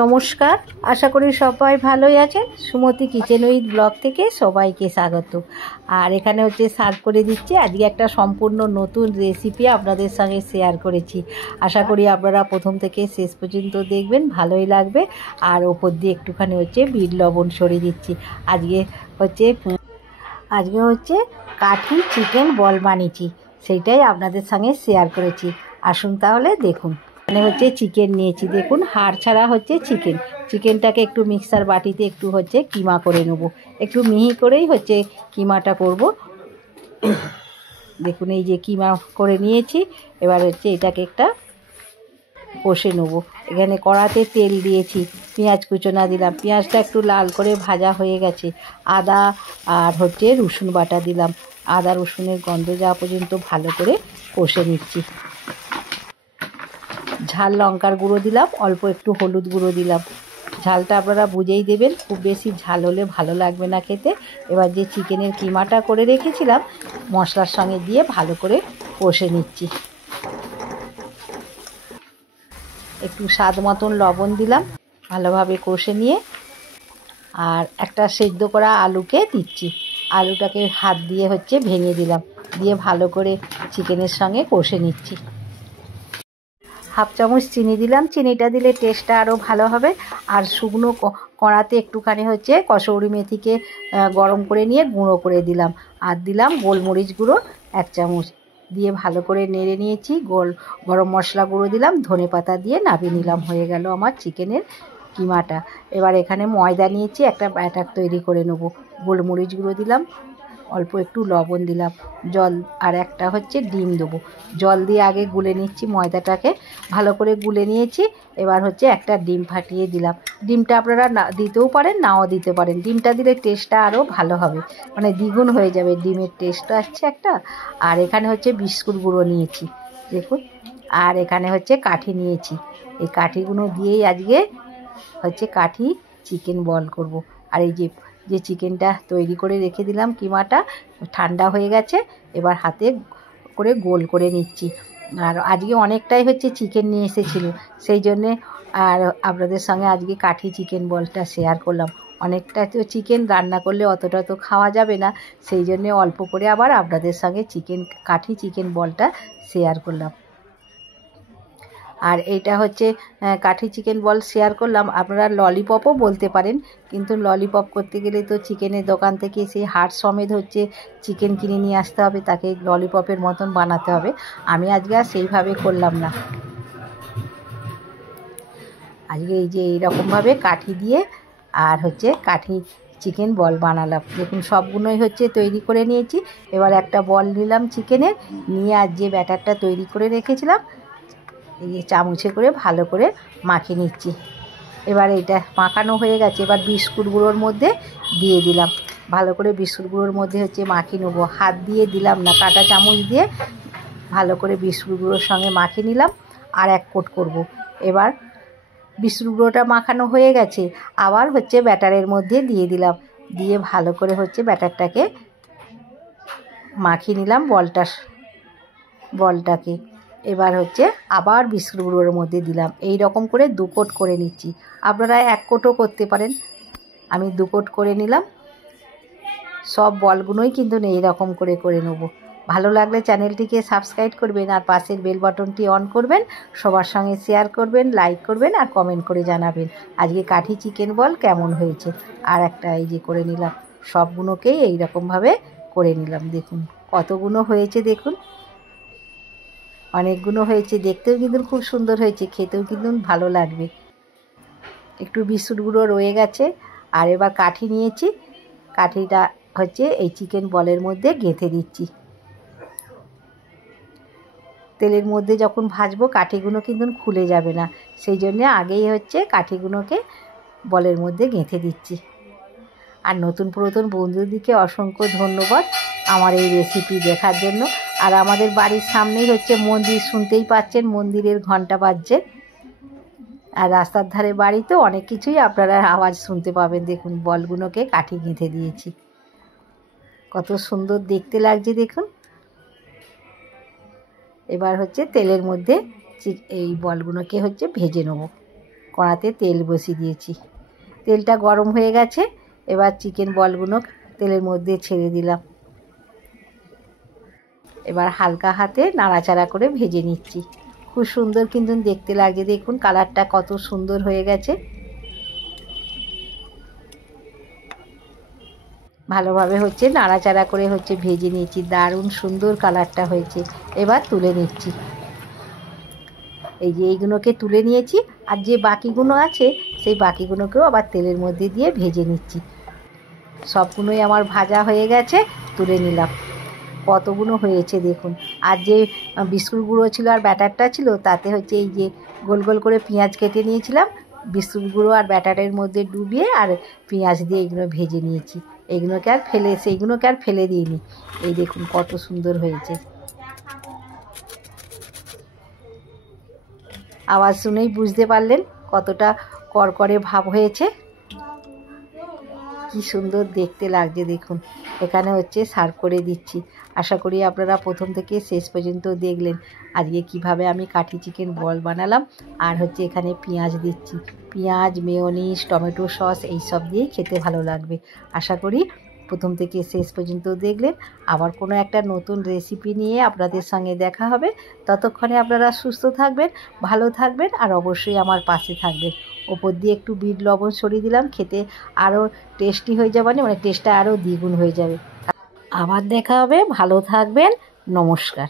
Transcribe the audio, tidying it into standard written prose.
নমস্কার, আশা করি সবাই ভালোই আছেন। সুমতি কিচেন উইথ ব্লগ থেকে সবাইকে স্বাগত। আর এখানে হচ্ছে সার্ভ করে দিচ্ছি। আজকে একটা সম্পূর্ণ নতুন রেসিপি আপনাদের সঙ্গে শেয়ার করেছি। আশা করি আপনারা প্রথম থেকে শেষ পর্যন্ত দেখবেন, ভালোই লাগবে। আর ওপর দিয়ে একটুখানি হচ্ছে বিট লবণ সরিয়ে দিচ্ছি। আজকে হচ্ছে কাঠি চিকেন বল বানিয়েছি, সেইটাই আপনাদের সঙ্গে শেয়ার করেছি। আসুন তাহলে দেখুন। এখানে হচ্ছে চিকেন নিয়েছি, দেখুন হাড় ছাড়া হচ্ছে চিকেনটাকে একটু মিক্সার বাটিতে একটু হচ্ছে কিমা করে নেব। একটু মিহি করেই হচ্ছে কিমাটা করব। দেখুন এই যে কিমা করে নিয়েছি। এবার হচ্ছে এটাকে একটা কষে নেবো। এখানে কড়াতে তেল দিয়েছি, পেঁয়াজ কুচোনা দিলাম। পেঁয়াজটা একটু লাল করে ভাজা হয়ে গেছে। আদা আর হচ্ছে রসুন বাটা দিলাম। আদা রসুনের গন্ধ যাওয়া পর্যন্ত ভালো করে কষে নিচ্ছি। ঝাল লঙ্কার গুঁড়ো দিলাম, অল্প একটু হলুদ গুঁড়ো দিলাম। ঝালটা আপনারা বুঝেই দেবেন, খুব বেশি ঝাল হলে ভালো লাগবে না খেতে। এবার যে চিকেনের কিমাটা করে রেখেছিলাম মশলার সঙ্গে দিয়ে ভালো করে কষে নিচ্ছি। একটু স্বাদ মতন লবণ দিলাম, ভালোভাবে কষে নিয়ে আর একটা সেদ্ধ করা আলুকে দিচ্ছি। আলুটাকে হাত দিয়ে হচ্ছে ভেঙে দিলাম, দিয়ে ভালো করে চিকেনের সঙ্গে কষে নিচ্ছি। হাফ চামচ চিনি দিলাম, চিনিটা দিলে টেস্টটা আরও ভালো হবে। আর শুকনো কড়াতে একটুখানি হচ্ছে কসৌরি মেথিকে গরম করে নিয়ে গুঁড়ো করে দিলাম। আর দিলাম গোলমরিচ গুঁড়ো 1 চামচ, দিয়ে ভালো করে নেড়ে নিয়েছি। গরম মশলা গুঁড়ো দিলাম, ধনেপাতা দিয়ে নামিয়ে নিলাম। হয়ে গেল আমার চিকেনের কিমাটা। এবার এখানে ময়দা নিয়েছি, একটা ব্যাটার তৈরি করে নেব। গোলমরিচ গুঁড়ো দিলাম, অল্প একটু লবণ দিলাম, জল আর একটা হচ্ছে ডিম দেবো। জল দিয়ে আগে গুলে নিচ্ছি, ময়দাটাকে ভালো করে গুলে নিয়েছি। এবার হচ্ছে একটা ডিম ফাটিয়ে দিলাম। ডিমটা আপনারা না দিতেও পারেন, নাও দিতে পারেন। ডিমটা দিলে টেস্টটা আরও ভালো হবে, মানে দ্বিগুণ হয়ে যাবে, ডিমের টেস্টটা আসছে একটা। আর এখানে হচ্ছে বিস্কুট গুঁড়ো নিয়েছি দেখুন। আর এখানে হচ্ছে কাঠি নিয়েছি। এই কাঠিগুলো দিয়েই আজকে হচ্ছে কাঠি চিকেন বল করব। আর এই যে চিকেনটা তৈরি করে রেখে দিলাম, কিমাটা ঠান্ডা হয়ে গেছে। এবার হাতে করে গোল করে নিচ্ছি। আর আজকে অনেকটাই হচ্ছে চিকেন নিয়ে এসেছিলো, সেই জন্যে আর আপনাদের সঙ্গে আজকে কাঠি চিকেন বলটা শেয়ার করলাম। অনেকটা তো চিকেন রান্না করলে অতটা তো খাওয়া যাবে না, সেই জন্যে অল্প করে আবার আপনাদের সঙ্গে কাঠি চিকেন বলটা শেয়ার করলাম। আর এইটা হচ্ছে কাঠি চিকেন বল শেয়ার করলাম। আপনারা ললিপপও বলতে পারেন, কিন্তু ললিপপ করতে গেলে তো চিকেনের দোকান থেকে সেই হাড় সমেত হচ্ছে চিকেন কিনে নিয়ে আসতে হবে, তাকে ললিপপের মতন বানাতে হবে। আমি আজকে আর সেইভাবে করলাম না। আজকে এই যে এইরকমভাবে কাঠি দিয়ে আর হচ্ছে কাঠি চিকেন বল বানালাম। দেখুন সবগুলোই হচ্ছে তৈরি করে নিয়েছি। এবার একটা বল নিলাম চিকেনের, নিয়ে আর যে ব্যাটারটা তৈরি করে রেখেছিলাম এই যে চামচে করে ভালো করে মাখিয়ে নিচ্ছি। এবার এটা মাখানো হয়ে গেছে। এবার বিস্কুট গুঁড়োর মধ্যে দিয়ে দিলাম, ভালো করে বিস্কুট গুঁড়োর মধ্যে হচ্ছে মাখিয়ে নেবো। হাত দিয়ে দিলাম না, কাঁটা চামচ দিয়ে ভালো করে বিস্কুট গুঁড়োর সঙ্গে মাখিয়ে নিলাম। আর এক কোট করব। এবার বিস্কুট গুঁড়োটা মাখানো হয়ে গেছে, আবার হচ্ছে ব্যাটারের মধ্যে দিয়ে দিলাম, দিয়ে ভালো করে হচ্ছে ব্যাটারটাকে মাখিয়ে নিলাম বলটাকে। এবার হচ্ছে আবার বিস্কুট গুঁড়োর মধ্যে দিলাম। এই রকম করে 2 কোট করে নিচ্ছি। আপনারা 1 কোটও করতে পারেন, আমি 2 কোট করে নিলাম। সব বলগুলোই কিন্তু এই রকম করে নেব। ভালো লাগলে চ্যানেলটিকে সাবস্ক্রাইব করবেন, আর পাশের বেল বাটনটি অন করবেন। সবার সঙ্গে শেয়ার করবেন, লাইক করবেন, আর কমেন্ট করে জানাবেন আজকে কাঠি চিকেন বল কেমন হয়েছে। আর একটা এই যে করে নিলাম, সবগুলোকেই এই রকমভাবে করে নিলাম। দেখুন কতগুলো হয়েছে, দেখুন অনেকগুলো হয়েছে। দেখতেও কিন্তু খুব সুন্দর হয়েছে, খেতেও কিন্তু ভালো লাগবে। একটু বিস্কুট গুঁড়ো রয়ে গেছে। আর এবার কাঠি নিয়েছি, কাঠিটা হচ্ছে এই চিকেন বলের মধ্যে গেঁথে দিচ্ছি। তেলের মধ্যে যখন ভাজবো কাঠিগুলো কিন্তু খুলে যাবে না, সেই জন্যে আগেই হচ্ছে কাঠিগুলোকে বলের মধ্যে গেঁথে দিচ্ছি। আর নতুন পুরাতন বন্ধুদেরকে অসংখ্য ধন্যবাদ আমার এই রেসিপি দেখার জন্য। আর আমাদের বাড়ির সামনেই হচ্ছে মন্দির, শুনতেই পাচ্ছেন মন্দিরের ঘন্টা বাজছে। আর রাস্তার ধারে বাড়ি তো অনেক কিছুই আপনারা আওয়াজ শুনতে পাবেন। দেখুন বলগুলোকে কাঠি গেঁথে দিয়েছি, কত সুন্দর দেখতে লাগছে দেখুন। এবার হচ্ছে তেলের মধ্যে এই বলগুলোকে হচ্ছে ভেজে নেব। কড়াতে তেল বসিয়ে দিয়েছি। তেলটা গরম হয়ে গেছে, এবার চিকেন বলগুলো তেলের মধ্যে ছেড়ে দিলাম। এবার হালকা হাতে নাড়াচাড়া করে ভেজে নিচ্ছি। খুব সুন্দর কিন্তু দেখতে লাগছে, দেখুন কালারটা কত সুন্দর হয়ে গেছে। ভালোভাবে হচ্ছে নাড়াচাড়া করে হচ্ছে ভেজে নিয়েছি, দারুণ সুন্দর কালারটা হয়েছে। এবার তুলে নিচ্ছি। এই যে এইগুলোকে তুলে নিয়েছি, আর যে বাকিগুলো আছে সেই বাকিগুলোকেও আবার তেলের মধ্যে দিয়ে ভেজে নিচ্ছি। সবগুলোই আমার ভাজা হয়ে গেছে, তুলে নিলাম। কতগুলো হয়েছে দেখুন। আর যে বিস্কুট গুঁড়ো ছিল আর ব্যাটারটা ছিল, তাতে হচ্ছে এই যে গোল গোল করে পেঁয়াজ কেটে নিয়েছিলাম, বিস্কুট গুঁড়ো আর ব্যাটারের মধ্যে ডুবিয়ে আর পেঁয়াজ দিয়ে এইগুলো ভেজে নিয়েছি। সেইগুলোকে আর ফেলে দিইনি। এই দেখুন কত সুন্দর হয়েছে। আওয়াজ শুনেই বুঝতে পারলেন কতটা করকরে ভাব হয়েছে। কি সুন্দর দেখতে লাগছে দেখুন। এখানে হচ্ছে সার্ভ করে দিচ্ছি। আশা করি আপনারা প্রথম থেকে শেষ পর্যন্ত দেখলেন আজকে কিভাবে আমি কাঠি চিকেন বল বানালাম। আর হচ্ছে এখানে পেঁয়াজ দিচ্ছি, পেঁয়াজ, মেয়োনিজ, টমেটো সস এইসব দিয়েই খেতে ভালো লাগবে। আশা করি প্রথম থেকে শেষ পর্যন্ত দেখলেন। আবার কোনো একটা নতুন রেসিপি নিয়ে আপনাদের সঙ্গে দেখা হবে। ততক্ষণে আপনারা সুস্থ থাকবেন, ভালো থাকবেন, আর অবশ্যই আমার পাশে থাকবেন। ওপর দিয়ে একটু বিট লবণ ছড়িয়ে দিলাম, খেতে আরও টেস্টি হয়ে যাবে, মানে টেস্টটা আরও দ্বিগুণ হয়ে যাবে। আবার দেখা হবে, ভালো থাকবেন, নমস্কার।